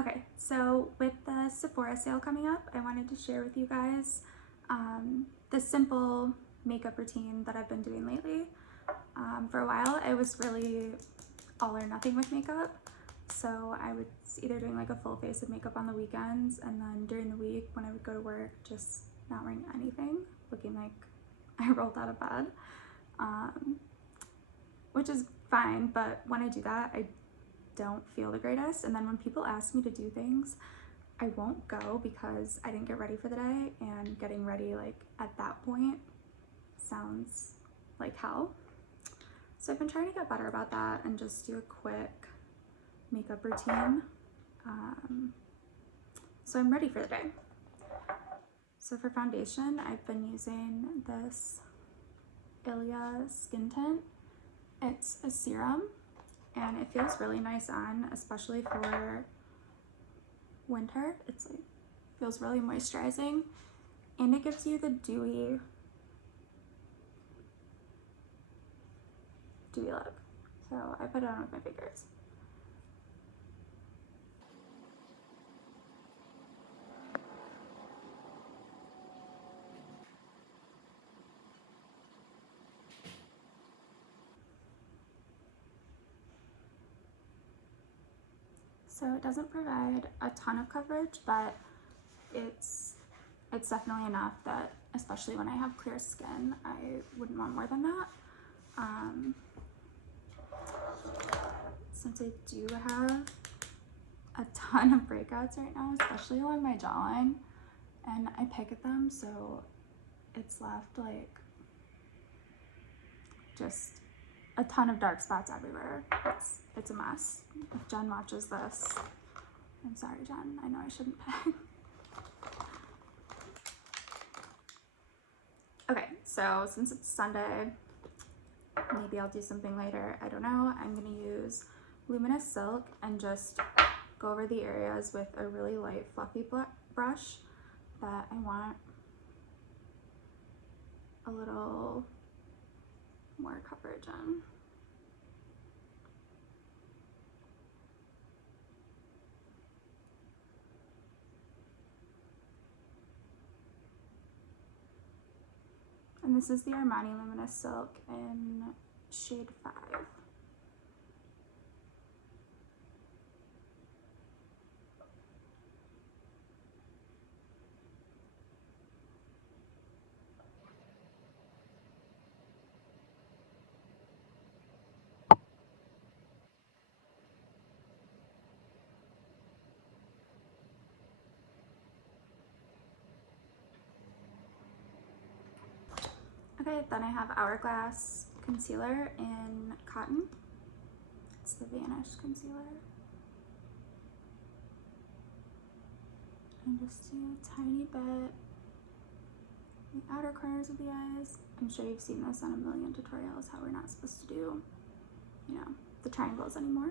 Okay, so with the Sephora sale coming up, I wanted to share with you guys the simple makeup routine that I've been doing lately. For a while, I was really all or nothing with makeup. So I was either doing like a full face of makeup on the weekends, and then during the week when I would go to work, just not wearing anything, looking like I rolled out of bed, which is fine. But when I do that, I don't feel the greatest. And then when people ask me to do things, I won't go because I didn't get ready for the day, and getting ready like at that point sounds like hell. So I've been trying to get better about that and just do a quick makeup routine. So I'm ready for the day. So for foundation, I've been using this Ilia skin tint. It's a serum and it feels really nice on, especially for winter. It's like feels really moisturizing, and it gives you the dewy look. So I put it on with my fingers. So it doesn't provide a ton of coverage, but it's definitely enough that, especially when I have clear skin, I wouldn't want more than that. Since I do have a ton of breakouts right now, especially along my jawline, and I pick at them, so it's left like just a ton of dark spots everywhere. It's a mess. If Jen watches this, I'm sorry, Jen. I know I shouldn't pick. Okay, so since it's Sunday, maybe I'll do something later. I don't know. I'm gonna use Luminous Silk and just go over the areas with a really light fluffy brush that I want a little more coverage on. And this is the Armani Luminous Silk in shade 5. Okay, then I have Hourglass concealer in Cotton. It's the Vanish concealer. And just do a tiny bit in the outer corners of the eyes. I'm sure you've seen this on a million tutorials, how we're not supposed to do, you know, the triangles anymore.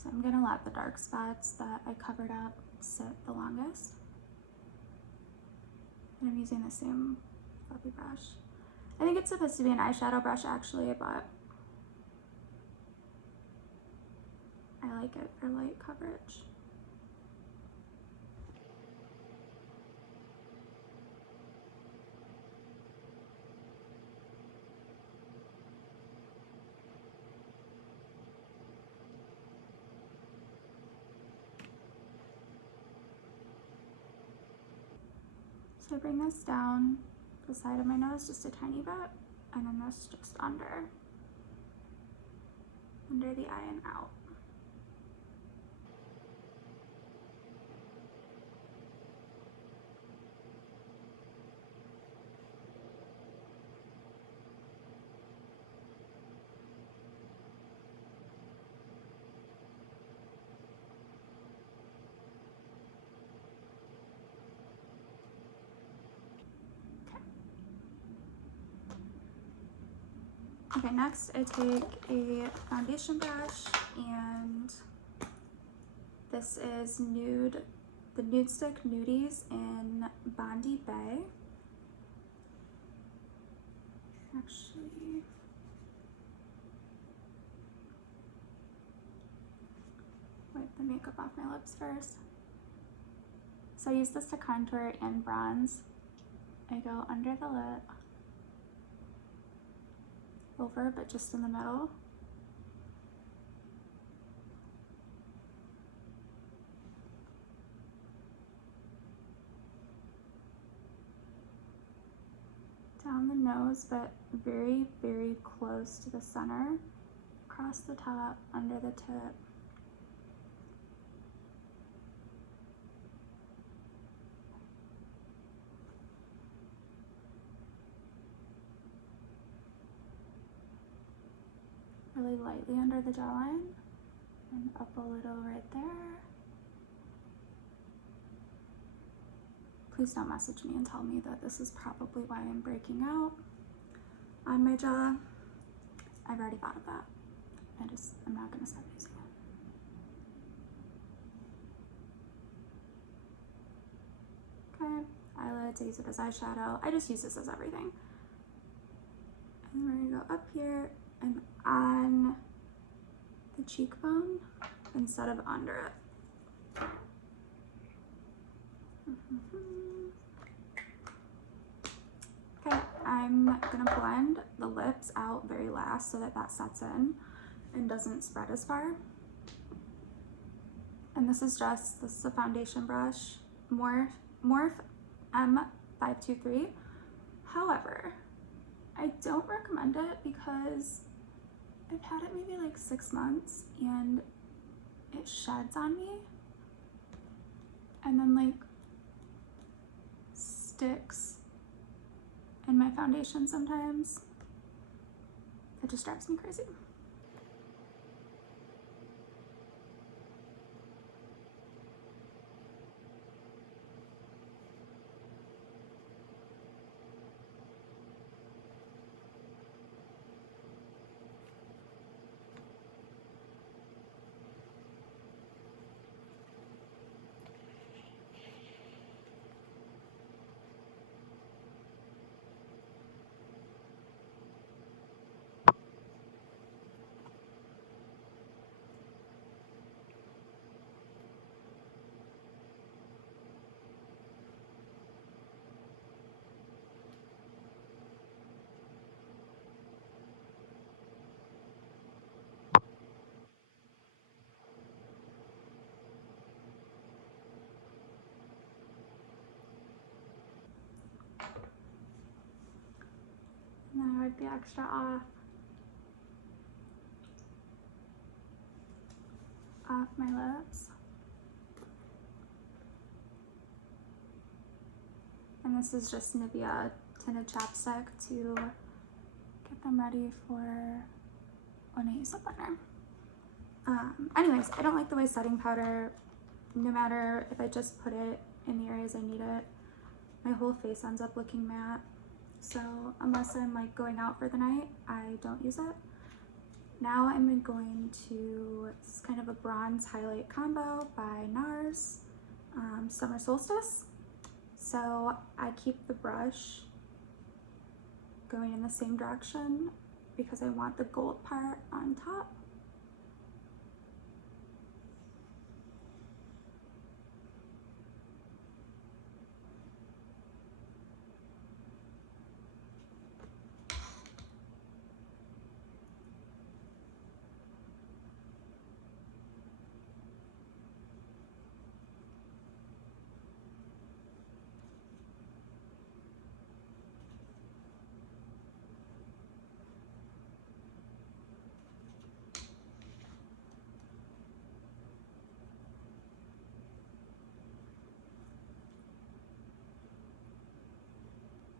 So I'm gonna let the dark spots that I covered up sit the longest. And I'm using the same fluffy brush. I think it's supposed to be an eyeshadow brush actually, but I like it for light coverage. So I bring this down the side of my nose just a tiny bit, and then this just under the eye and out. Okay, next I take a foundation brush, and this is the Nude Stick Nudies in Bondi Bay. Actually, wipe the makeup off my lips first. So I use this to contour and bronze. I go under the lip, over, but just in the middle. Down the nose, but very, very close to the center. Across the top, under the tip. Really lightly under the jawline, and up a little right there. Please don't message me and tell me that this is probably why I'm breaking out on my jaw. I've already thought of that. I'm not gonna stop using it. Okay, eyelids, I use it as eyeshadow. I just use this as everything. And we're gonna go up here and on the cheekbone instead of under it. Okay, I'm gonna blend the lips out very last so that that sets in and doesn't spread as far. And this is a foundation brush, Morph M523. However, I don't recommend it because I've had it maybe like 6 months and it sheds on me and then like sticks in my foundation sometimes. It just drives me crazy. And then I wipe the extra off my lips. And this is just Nivea tinted chapstick to get them ready for when I use lip liner. Anyways, I don't like the way setting powder, no matter if I just put it in the areas I need it, my whole face ends up looking matte. So unless I'm like going out for the night, I don't use it. Now I'm going to, this is kind of a bronze highlight combo by NARS, Summer Solstice. So I keep the brush going in the same direction because I want the gold part on top.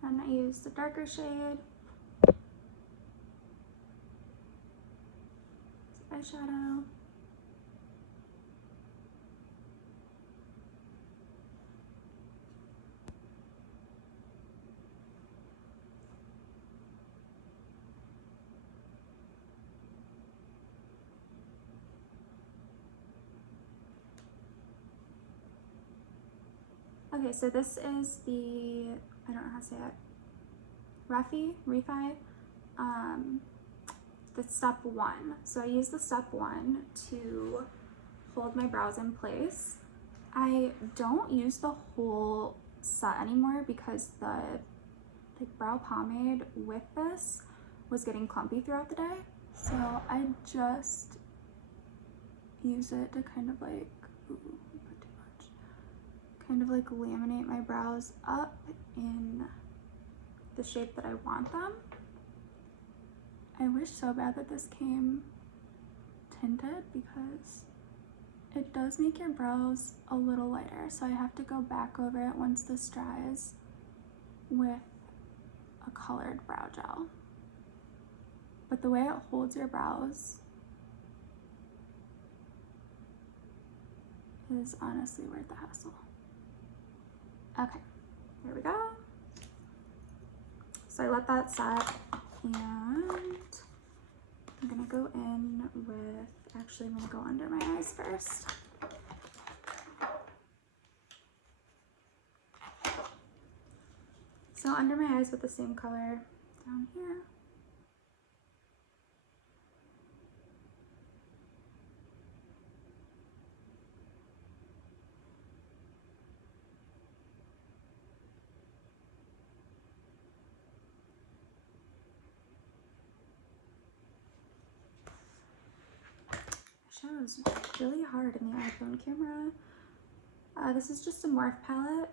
And I use the darker shade as eyeshadow. Okay, so this is the, I don't know how to say it, Refi, the step 1. So I use the step 1 to hold my brows in place. I don't use the whole set anymore because the brow pomade with this was getting clumpy throughout the day. So I just use it to kind of like, ooh, not too much, kind of like laminate my brows up in the shape that I want them. I wish so bad that this came tinted because it does make your brows a little lighter. So I have to go back over it once this dries with a colored brow gel. But the way it holds your brows is honestly worth the hassle. Okay, there we go. So I let that set, and I'm gonna go in with, actually I'm gonna go under my eyes first. So under my eyes with the same color down here. Shadows really hard in the iPhone camera. This is just a Morph palette.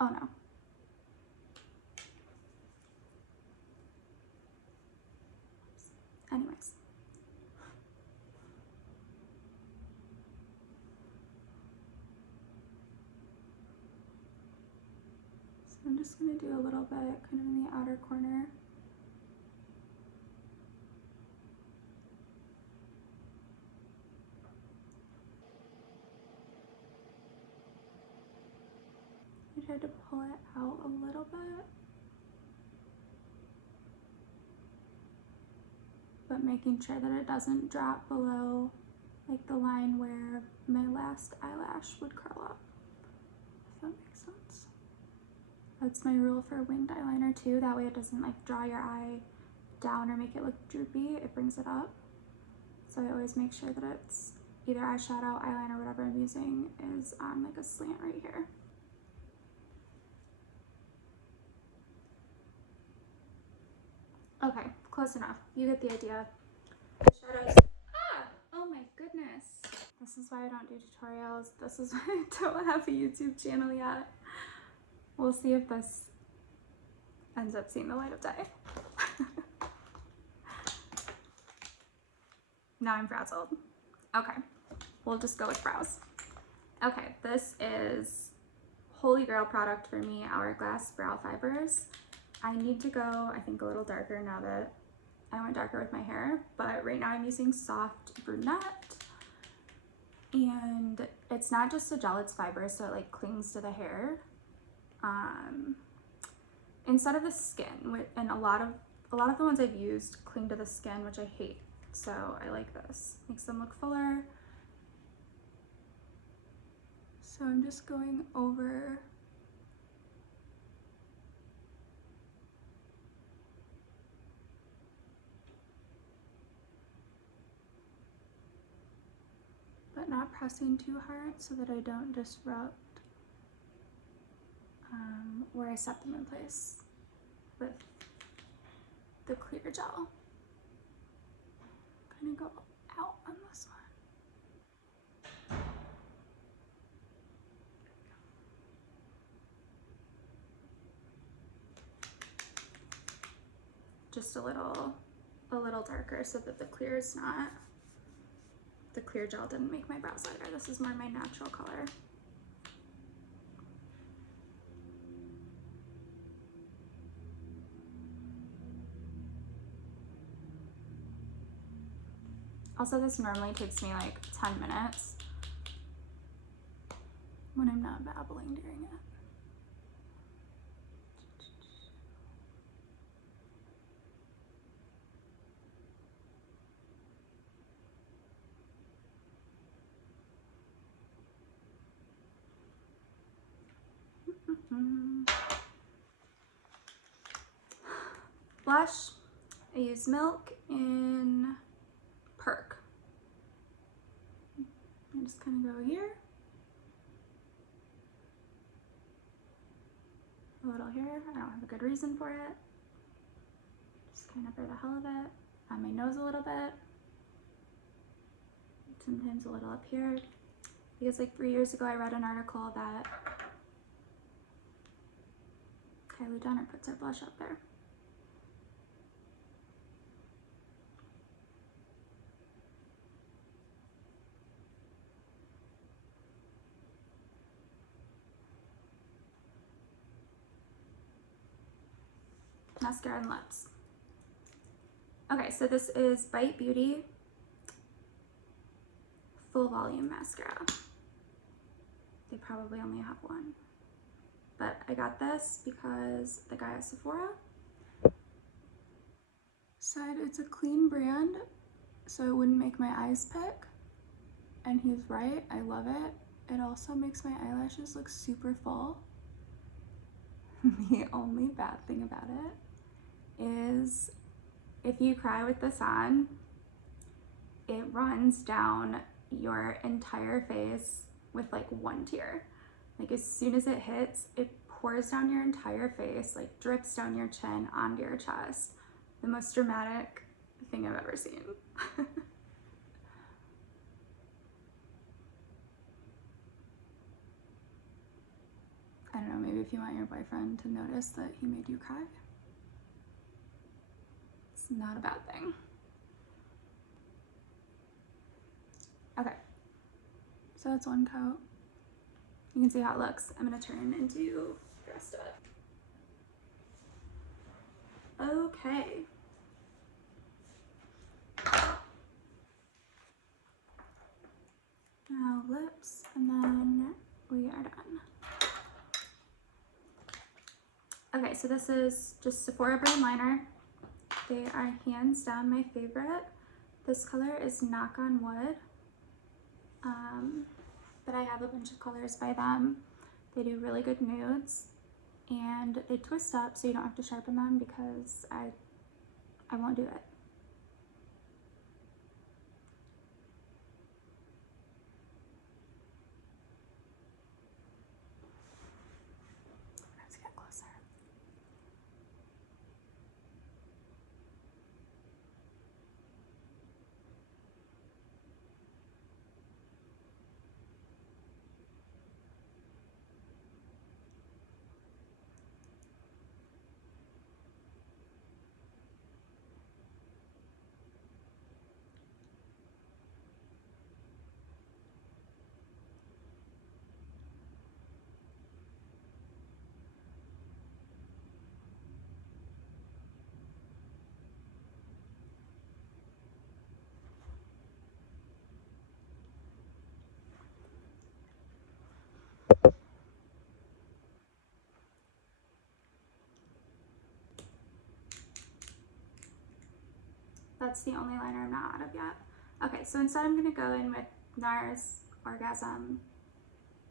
Oh no. Anyways. So I'm just gonna do a little bit kind of in the outer corner. I tried to pull it out a little bit, but making sure that it doesn't drop below like the line where my last eyelash would curl up, if that makes sense. That's my rule for winged eyeliner too, that way it doesn't like draw your eye down or make it look droopy, it brings it up. So I always make sure that it's either eyeshadow, eyeliner, whatever I'm using is on like a slant right here. Okay, close enough. You get the idea. Shadows. Ah! Oh my goodness. This is why I don't do tutorials. This is why I don't have a YouTube channel yet. We'll see if this ends up seeing the light of day. Now I'm frazzled. Okay, we'll just go with brows. Okay, this is holy grail product for me, Hourglass Brow Fibers. I need to go, I think, a little darker now that I went darker with my hair, but right now I'm using soft brunette, and it's not just a gel, it's fibers, so it like clings to the hair instead of the skin. And a lot of the ones I've used cling to the skin, which I hate, so I like this. Makes them look fuller. So I'm just going over but not pressing too hard so that I don't disrupt where I set them in place with the clear gel. I'm gonna go out on this one. Just a little darker so that the clear is not, the clear gel didn't make my brows lighter. This is more my natural color. Also, this normally takes me like 10 minutes when I'm not babbling during it. Blush, I use Milk in Perk. I just kind of go here. A little here. I don't have a good reason for it. Just kind of for the hell of it. On my nose a little bit. Sometimes a little up here. Because like 3 years ago I read an article that Kylie Jenner puts her blush up there. Mascara and lips. Okay, so this is Bite Beauty Full Volume Mascara. They probably only have one. But I got this because the guy at Sephora said it's a clean brand, so it wouldn't make my eyes pick. And he's right, I love it. It also makes my eyelashes look super full. The only bad thing about it is if you cry with this on, it runs down your entire face with like one tear. Like as soon as it hits, it pours down your entire face, like drips down your chin onto your chest. The most dramatic thing I've ever seen. I don't know, maybe if you want your boyfriend to notice that he made you cry. It's not a bad thing. Okay, so that's one coat. You can see how it looks. I'm gonna turn into the rest of it. Okay. Now lips, and then we are done. Okay, so this is just Sephora Brown Liner. They are hands down my favorite. This color is Knock on Wood. But I have a bunch of colors by them. They do really good nudes, and they twist up so you don't have to sharpen them because I won't do it. Let's get closer. That's the only liner I'm not out of yet. Okay, so instead I'm gonna go in with NARS Orgasm.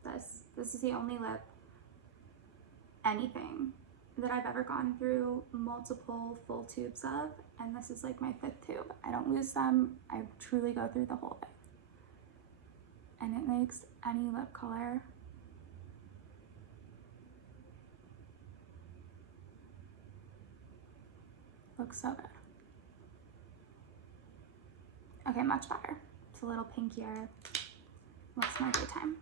This is the only lip anything that I've ever gone through multiple full tubes of, and this is like my 5th tube. I don't lose them. I truly go through the whole thing. And it makes any lip color look so good. Okay, much better. It's a little pinkier. Looks more daytime.